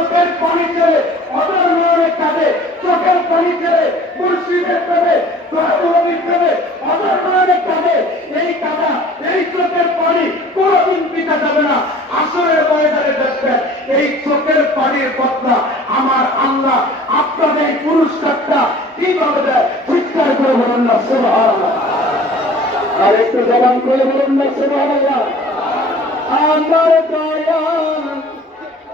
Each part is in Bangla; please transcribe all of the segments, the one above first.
চোখের পানি ছেড়ে অদর নয়নের কাঁদে চোখের পানি ছেড়ে মুর্শিদের প্রেমে নবীর প্রেমে নয়নের কাঁদে এই কাদা, এই চোখের পানি কোনদিন পিতা যাবে না। আসরের ময়দানে দেখবেন, এই চোখের পানির বদলা আমার আল্লাহ আপনাদের এই পুরস্কারটা কীভাবে দেয়? চিৎকার করে বলুন না আর একটু জবান করে বলুন না, সুবহানাল্লাহ। আমার দয়া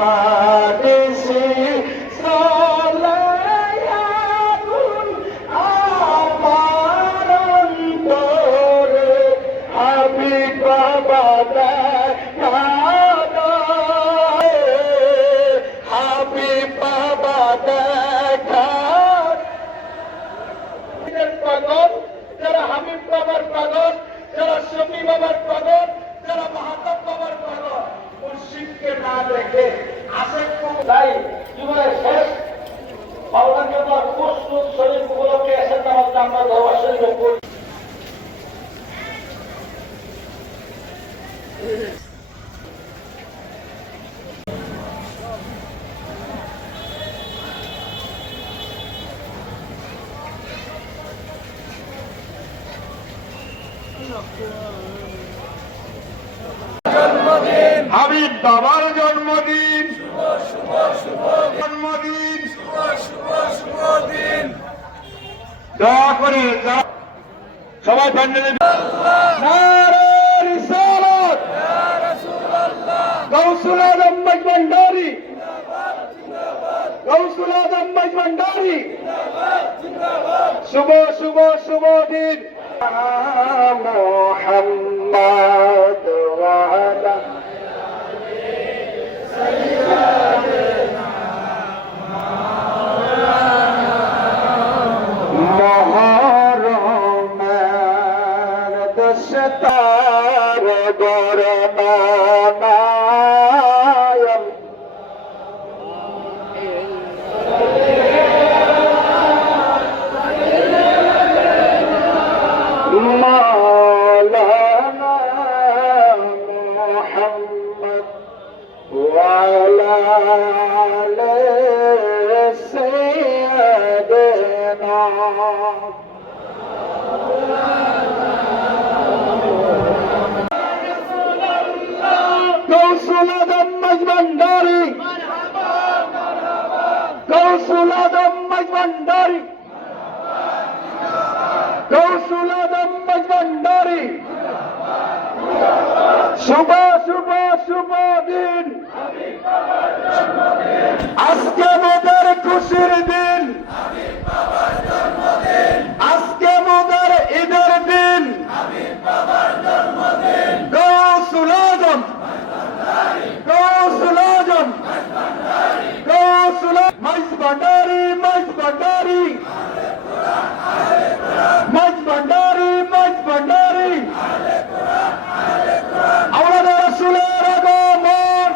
পারে আমরা শরীফে পড়ি হাবিব বাবার জন্মদিন দয়া করে সবাই প্যান্ডেলে গৌসুল আজম মজমন্ডারি গৌসুল আজম মজমন্ডারি শুভ শুভ শুভ দিন। মোহাম্মদ। محمد وعلى آل سيدنا كوصل دم بنداري كوصل دم আজকে আমাদের খুশির দিন আজকে আমাদের ঈদের দিন গৌসুল আজম গৌসুল আজম গৌসুল মাইজ ভান্ডারি মাইজ ভান্ডারি মাইজ ভান্ডারি মাইজ ভান্ডারি আমাদের রসুলের আগমন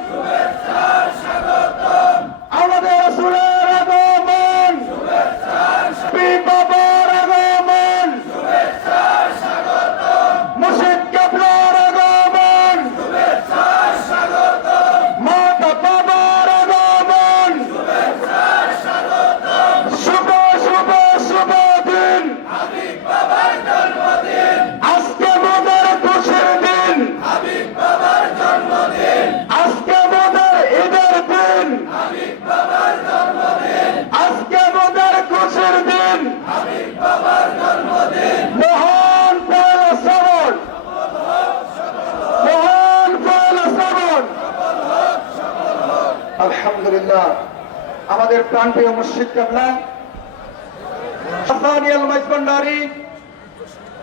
আমাদের রসুলের আগমন পীর বাবার আগমন মুর্শিদ কেবলার আগমন মাতা বাবার আগমন শুভ শুভ শুভ দিন আজকে আমাদের খুশির দিন আজকে আমাদের ঈদের দিন আজকে আমাদের খুশির দিন মহান পয়লা শ্রাবণ মহান পয়লা শ্রাবণ আলহামদুলিল্লাহ আমাদের প্রাণপ্রিয় মুর্শিদ কাবলা হাসানিয়াল মাইজবান্ডারি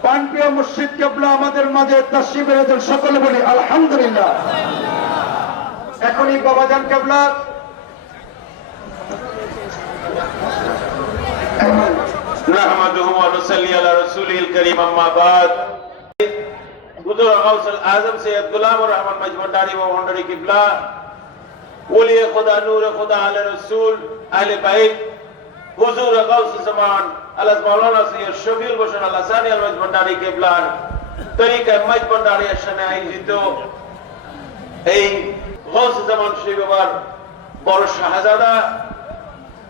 পানপ্রিয় মুর্শিদ কেবলা আমাদের মাঝে তাসিমের সকলে বলি আলহামদুলিল্লাহ এখনই বাবাজান কেবলা نحمده ونصلي على رسوله الكريم اما بعد হুজুর গাউসুল আজম সৈয়দ গোলাম রহমান মজমন্ডারি ও ভন্ডারি কিবলা ওলি খুদা, নূর খুদা, আলে রসুল, আহলে বাইত, হুজুর গাউস জামান, আল্লাহ মাওলানা সৈয়দ শফিউল হোসেন আল্লাহ সানি আল মজমন্ডারি কিবলার তরিকা মজমন্ডারি আসনে আয়োজিত এই গাউস জামান শরীফ বাবার বড় শাহজাদা,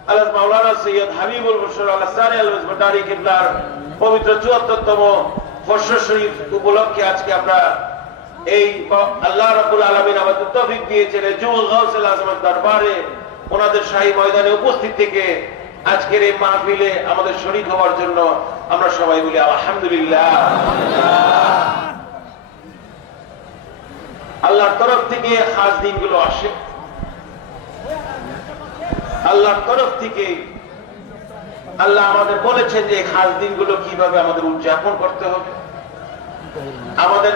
আল্লাহ মাওলানা সৈয়দ হাবিবুল বশর আল্লাহ সানি আল মজমন্ডারি কিবলার পবিত্র চুয়াত্তরতম বর্ষ শরীফ উপলক্ষে আজকে আমরা এই আল্লাহ রাব্বুল আলামিন আমাদের তৌফিক দিয়েছেন। জুল গাউসুল আজমের দরবারে ওনাদের শাহী ময়দানে উপস্থিত থেকে আজকের এই মাহফিলে আমাদের শরীক হওয়ার জন্য আমরা সবাই বলি আলহামদুলিল্লাহ। আল্লাহর তরফ থেকে খাস দিনগুলো আসে। আল্লাহর তরফ থেকে আল্লাহ আমাদের বলেছেন যে খাস দিনগুলো কীভাবে আমাদের উদযাপন করতে হবে। আমাদের